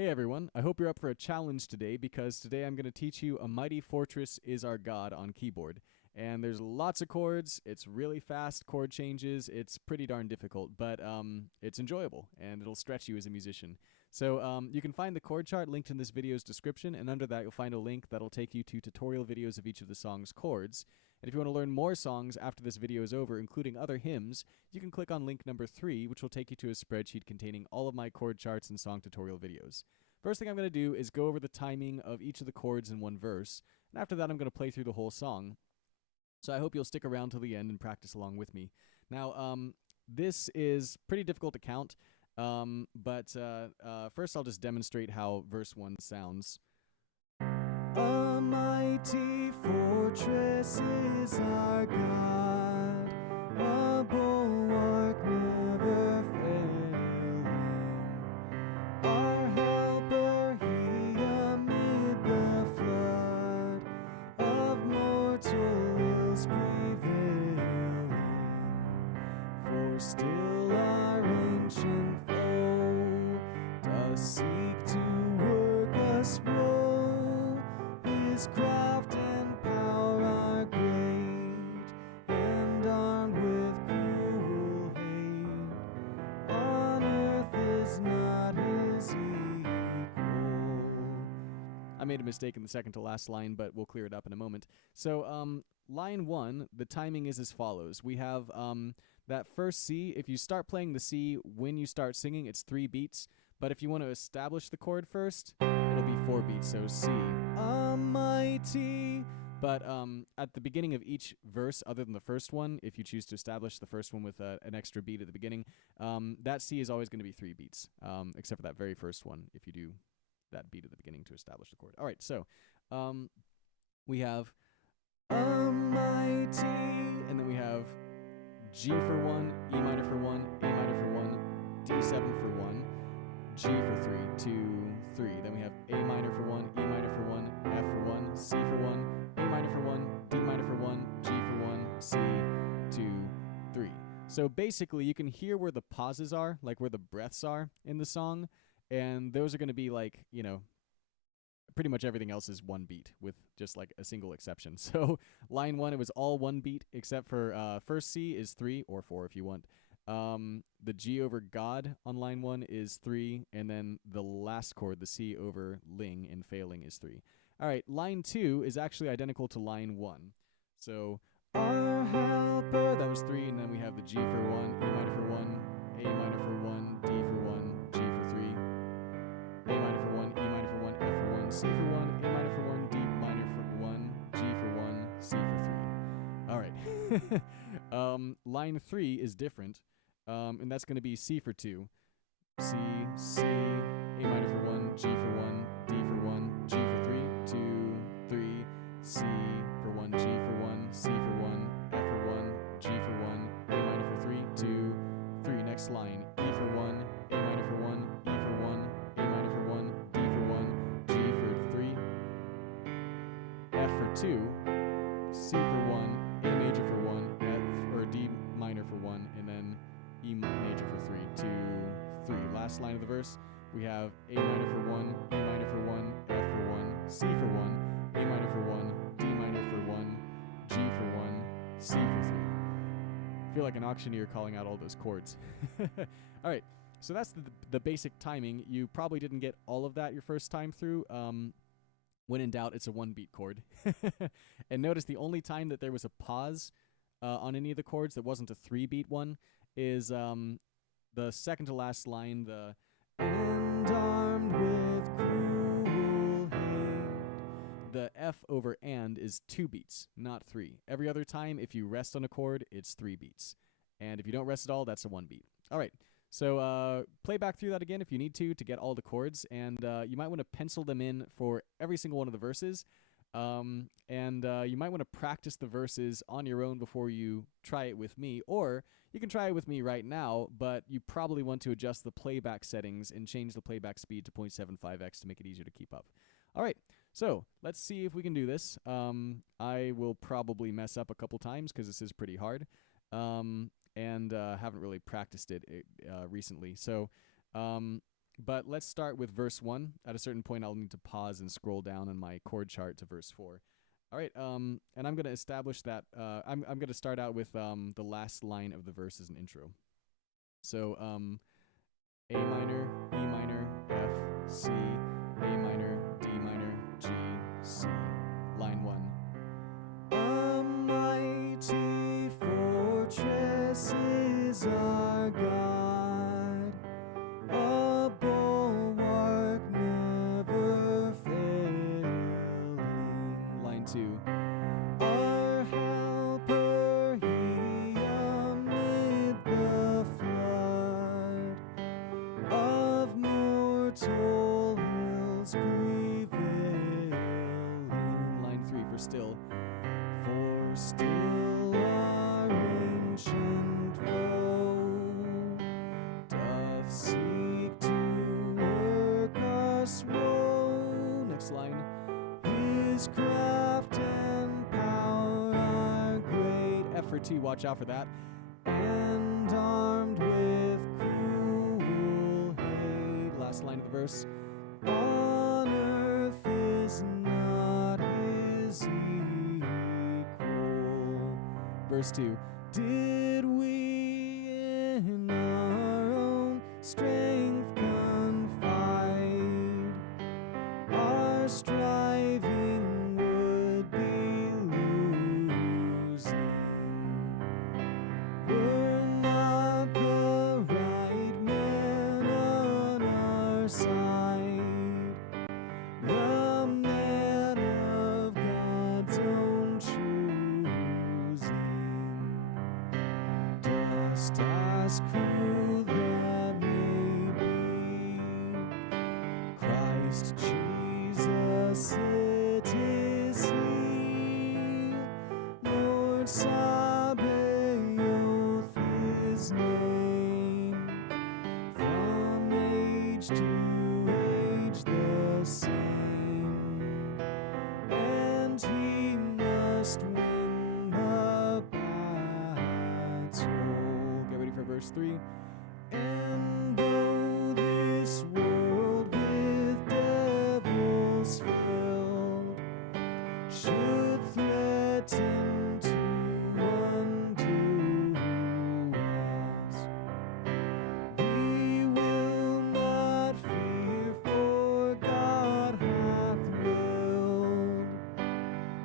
Hey everyone, I hope you're up for a challenge today because today I'm going to teach you A Mighty Fortress Is Our God on keyboard. And there's lots of chords, it's really fast chord changes, it's pretty darn difficult, but it's enjoyable and it'll stretch you as a musician. So you can find the chord chart linked in this video's description, and under that you'll find a link that'll take you to tutorial videos of each of the song's chords. And if you want to learn more songs after this video is over, including other hymns, you can click on link number 3, which will take you to a spreadsheet containing all of my chord charts and song tutorial videos. First thing I'm going to do is go over the timing of each of the chords in one verse, and after that I'm going to play through the whole song. So I hope you'll stick around till the end and practice along with me. Now, this is pretty difficult to count, but first I'll just demonstrate how verse 1 sounds. A mighty fortress is our God, a bulwark never failing. Our helper, he amid the flood of mortal is prevailing. For still our ancient foe does seek to work us woe. His craft and power are great, and armed with cruel hate. On earth is not his equal. I made a mistake in the second to last line, but we'll clear it up in a moment. So line 1, the timing is as follows. We have that first C. If you start playing the C when you start singing, it's 3 beats. But if you want to establish the chord first, it'll be 4 beats. So C, mighty. But at the beginning of each verse, other than the first one, if you choose to establish the first one with an extra beat at the beginning, that C is always going to be 3 beats, except for that very first one, if you do that beat at the beginning to establish the chord. All right, so we have mighty, and then we have G for 1, E minor for 1, A minor for 1, D7 for 1, G for 3, 2, 3. Then we have A minor for 1, E minor for 1, F for 1, C for 1, A minor for 1, D minor for 1, G for 1, C, 2, 3. So basically you can hear where the pauses are, like where the breaths are in the song, and those are going to be like, you know, pretty much everything else is 1 beat with just like a single exception. So line 1, it was all 1 beat except for first C is 3 or 4 if you want. The G over God on line 1 is 3, and then the last chord, the C over ling in failing, is 3. All right, line 2 is actually identical to line 1. So our helper, that was 3, and then we have the G for 1, E minor for 1, A minor for 1, D for 1, G for 3, A minor for 1, E minor for 1, F for 1, C for 1, A minor for 1, D minor for 1, G for 1, C for 3. All right. Line 3 is different. And that's going to be C for 2. C, C, A minor for 1, G for 1, D for 1, G for 3, 2, 3, C for 1, G for 1, C for 1, F for 1, G for 1, A minor for 3, 2, 3. Next line, E for 1, A minor for 1, E for 1, A minor for 1, D for 1, G for 3, F for 2, C for 1, A major for 1, F or D minor for 1, and then E major for 3, 2, 3. Last line of the verse, we have A minor for 1, A minor for 1, F for 1, C for 1, A minor for 1, D minor for 1, G for 1, C for 3. I feel like an auctioneer calling out all those chords. All right, so that's the basic timing. You probably didn't get all of that your first time through. When in doubt, it's a 1 beat chord. And notice the only time that there was a pause on any of the chords that wasn't a 3 beat one is the second to last line, the and armed with cruel hate. The F over and is 2 beats, not 3. Every other time, if you rest on a chord, it's 3 beats. And if you don't rest at all, that's a 1 beat. All right, so play back through that again if you need to get all the chords, and you might want to pencil them in for every single one of the verses. You might want to practice the verses on your own before you try it with me, or you can try it with me right now, but you probably want to adjust the playback settings and change the playback speed to 0.75x to make it easier to keep up. All right, so let's see if we can do this. I will probably mess up a couple times because this is pretty hard. And haven't really practiced it recently. So But let's start with verse 1. At a certain point, I'll need to pause and scroll down on my chord chart to verse 4. All right, and I'm going to establish that. I'm going to start out with the last line of the verse as an intro. So A minor, E minor, F, C, A minor, D minor, G, C. Line 1. A mighty fortress is our God, a bulwark never failing. Line 2. Our helper, he amid the flood of mortal hills prevailing. Line 3 for still. For still our ancient foe doth seek to work us woe. Next line. His craft and power are great. F for T, watch out for that. And armed with cruel hate. Last line of the verse. On earth is not his equal. Verse 2. Did we in our own strength confide, our striving would be losing. Were not the right men on our side, the man of God's own choosing. Dust as cruel that may be, Christ Jesus it is He, Lord Sabaoth His name, from age to age the same, and He must win the battle. Get ready for verse 3. And though this world with devils filled should threaten to undo us, we will not fear, for God hath willed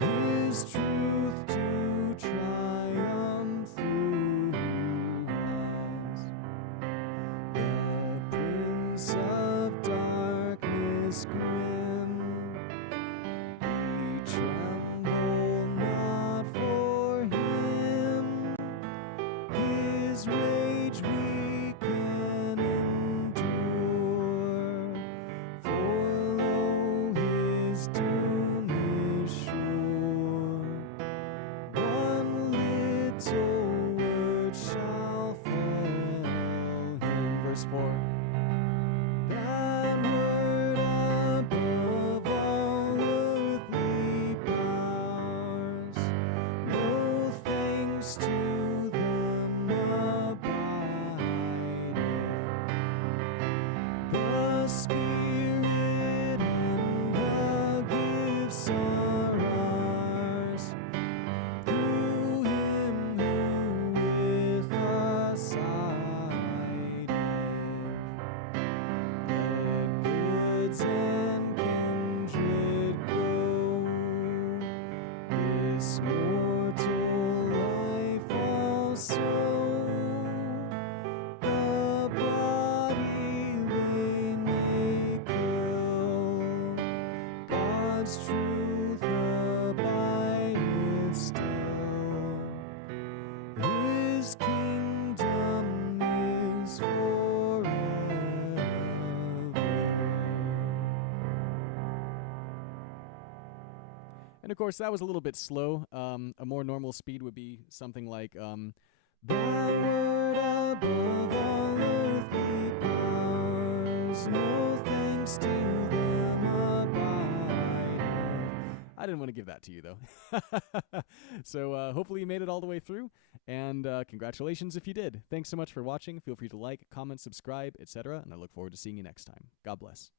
His truth to triumph through us. The Prince of Darkness grim, we tremble not for him. His rage we can endure, for lo, his doom is sure. One little word shall fell him. Verse 4. That word above all earthly powers, no thanks to them abideth. The Spirit and the gifts are ours, through Him who with us abideth. Let goods and kindred grow, this mortal life also, the body they may kill, God's truth abideth still, His kingdom is forever. And of course, that was a little bit slow. A more normal speed would be something like, that word above all earthly powers, no thanks to them abideth. I didn't want want to give that to you, though. So hopefully you made it all the way through, and congratulations if you did. Thanks so much for watching. Feel free to like, comment, subscribe, etc., and I look forward to seeing you next time. God bless.